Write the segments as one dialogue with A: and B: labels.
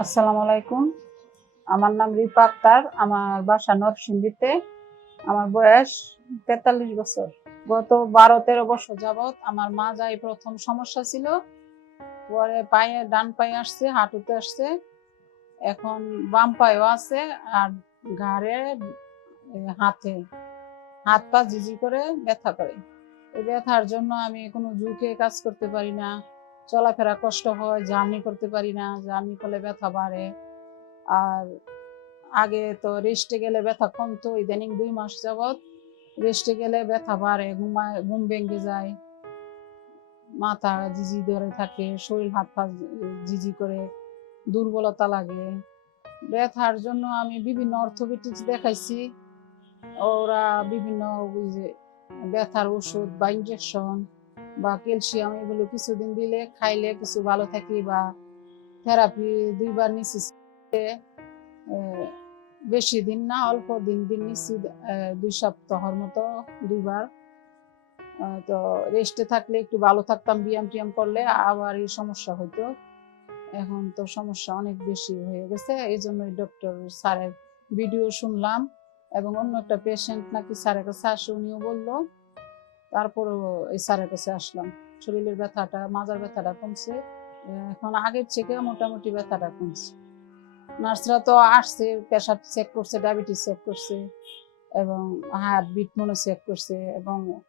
A: আসসালামু আলাইকুম। আমার নাম রিপা আক্তার, আমার বাসা নরসিংদীতে। আমার বয়স তেতাল্লিশ বছর। গত বারো তেরো বছর যাবত আমার মা যাই প্রথম সমস্যা ছিল, পরে পায়ে, ডান পায়ে আসছে, হাঁটুতে আসছে। এখন বাম পায়েও আছে আর ঘাড়ে হাতে। হাত পা জিজি করে ব্যথা করে। এই ব্যথার জন্য আমি কোনো ঝুঁকে কাজ করতে পারি না। চলাফেরা কষ্ট হয়, জার্নি করতে পারি না, জার্নি করলে ব্যথা বাড়ে। আর আগে তো রেস্টে গেলে ব্যথা কমতো, ইদানিং দুই মাস যাবত রেস্টে গেলে ব্যথা বাড়ে, ঘুমায়, ঘুম ভেঙে যায়। মাথা জিজি ধরে থাকে, শরীর হাত পা জিজি করে, দুর্বলতা লাগে। ব্যথার জন্য আমি বিভিন্ন অর্থোপেটিক্স দেখাইছি। ওরা বিভিন্ন ব্যথার ওষুধ বা ইঞ্জেকশন বা ক্যালসিয়াম এগুলো কিছুদিন দিলে খাইলে কিছু ভালো থাকি বা থেরাপি দুইবার নিচ্ছি বেশি দিন না, অল্প দিন দিন নিচ্ছি দুই সপ্তাহর মতো দুইবার। তো রেস্টে থাকলে একটু ভালো থাকতাম, ব্যায়াম টিয়াম করলে আবার এই সমস্যা হইতো। এখন তো সমস্যা অনেক বেশি হয়ে গেছে এই জন্যই ডক্টর স্যারের ভিডিও শুনলাম এবং অন্য একটা পেশেন্ট নাকি স্যারের কাছে আসে, উনিও বলল তারপরও এই স্যারের কাছে আসলাম। শরীরের ব্যথাটা, মাজার ব্যথাটা কমছে। এখন আগের থেকে মোটামুটি ব্যথাটা কমছে। নার্সরা তো আসছে, প্রেশার চেক করছে, ডায়াবেটিস চেক করছে এবং হার্ট বিট মনে চেক করছে এবং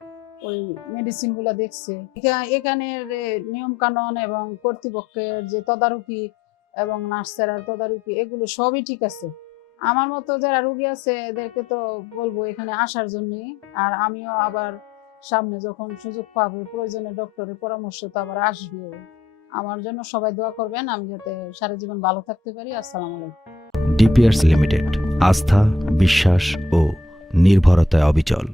A: ওই মেডিসিনগুলো দেখছে। এখা- এখানের নিয়ম কানুন এবং কর্তৃপক্ষের যে তদারকি এবং নার্সের তদারকি, এগুলো সবই ঠিক আছে। আমার মতো যারা রুগী আছে, এদেরকে তো বলব এখানে আসার জন্যই। আর আমিও আবার সামনে যখন সুযোগ পাবে, প্রয়োজনে ডক্টরের পরামর্শ তো আবার আসবে আমার জন্য সবাই দোয়া করবেন, আমি যাতে সারা জীবন ভালো থাকতে পারি। আসসালামু আলাইকুম। ডিপিআরস লিমিটেড আস্থা, বিশ্বাস ও নির্ভরতায় অবিচল।